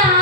আমি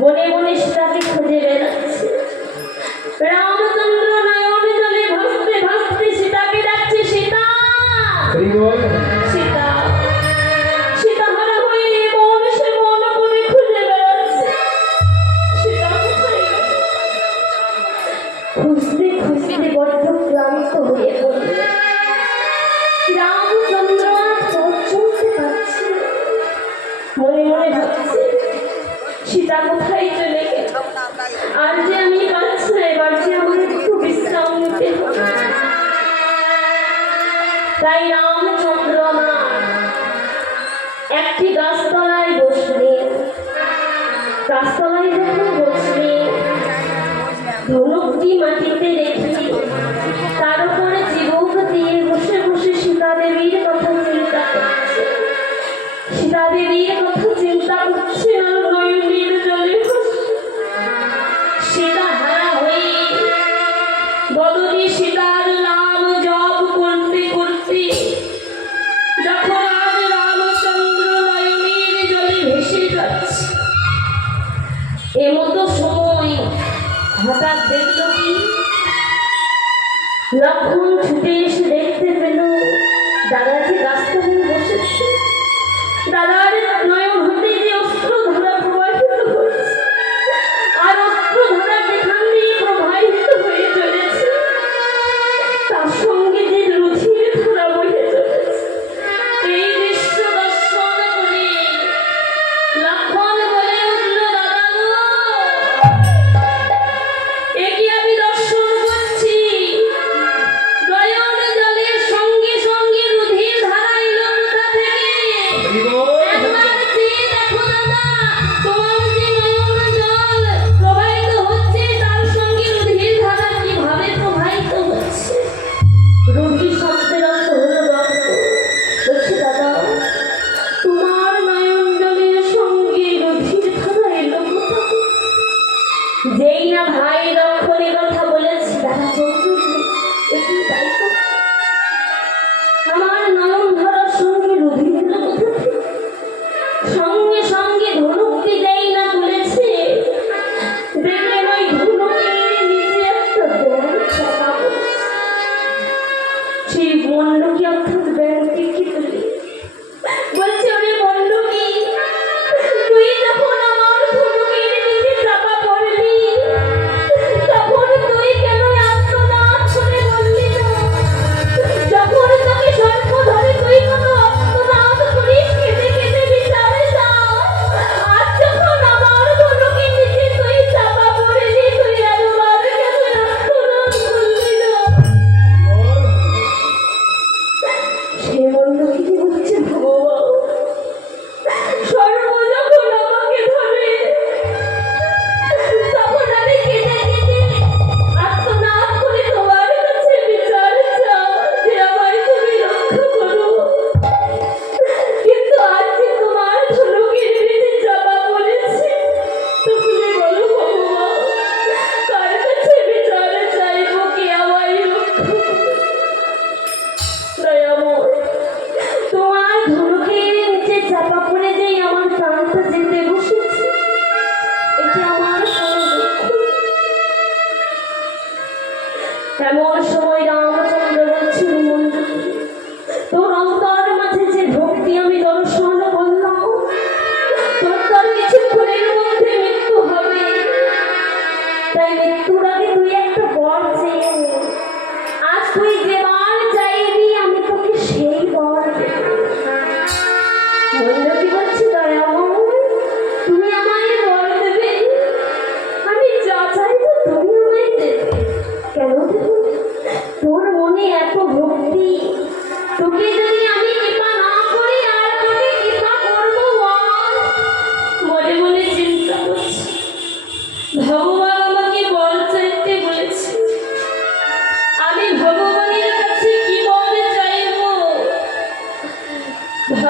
বনে বনে সীতাকে খুঁজে বেড়াচ্ছে। রামচন্দ্র নয়ন জলে ভাসতে ভাসতে সীতাকে ডাকছে সীতা। সীতা খুঁজতে খুঁজতে বড্ড ক্লান্ত হয়ে পড়ল। রামচন্দ্র আর মনে মনে ভাবছে সীতা কোথায় চলে আর যে আমি পাচ্ছি না, এবার যে আমার একটু বিশ্রাম নিতে তাই রামচন্দ্র মা একটি গাছতলায় বসলেন গাছতলায় যখন বসলেন ধনুকটি মাটিতে রেখে তার উপরে জীবক দিয়ে বসে বসে সীতা দেবীর কথা চিন্তা করছে। সীতা দেবীর কথা চিন্তা করছে না। দাদার নয়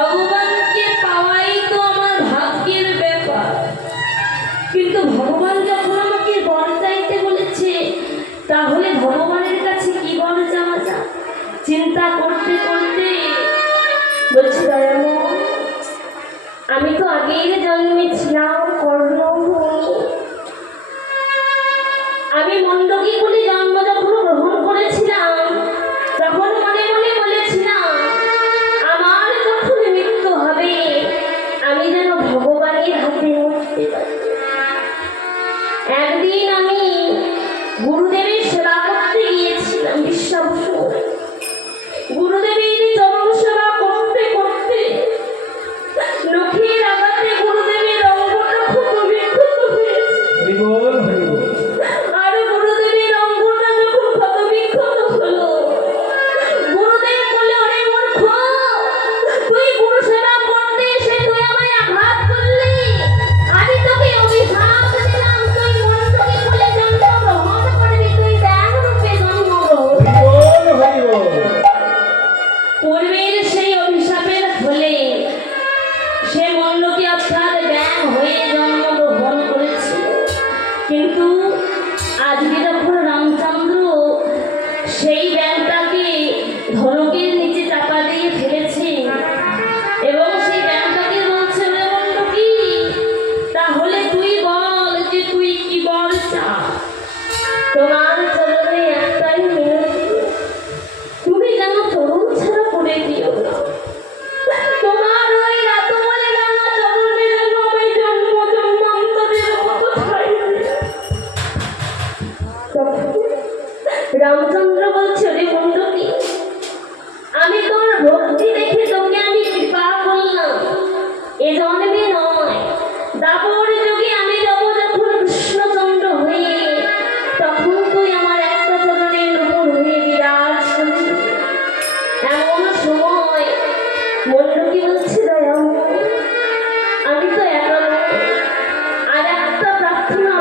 여러분 রামচন্দ্র বলছে, রে মুন্ডকি আমি তোর ভক্তি দেখে তোকে আমি কৃপা করলাম। এ জন্মে নয়, দাপর যুগে আমি যাব যখন কৃষ্ণচন্দ্র হয়ে। তখন তুই আমার একটা চরণের উপর হয়ে বিরাজ এমন সময় মুন্ডকি বলছে, দয়াল, আমি তো একা আর একটা প্রার্থনা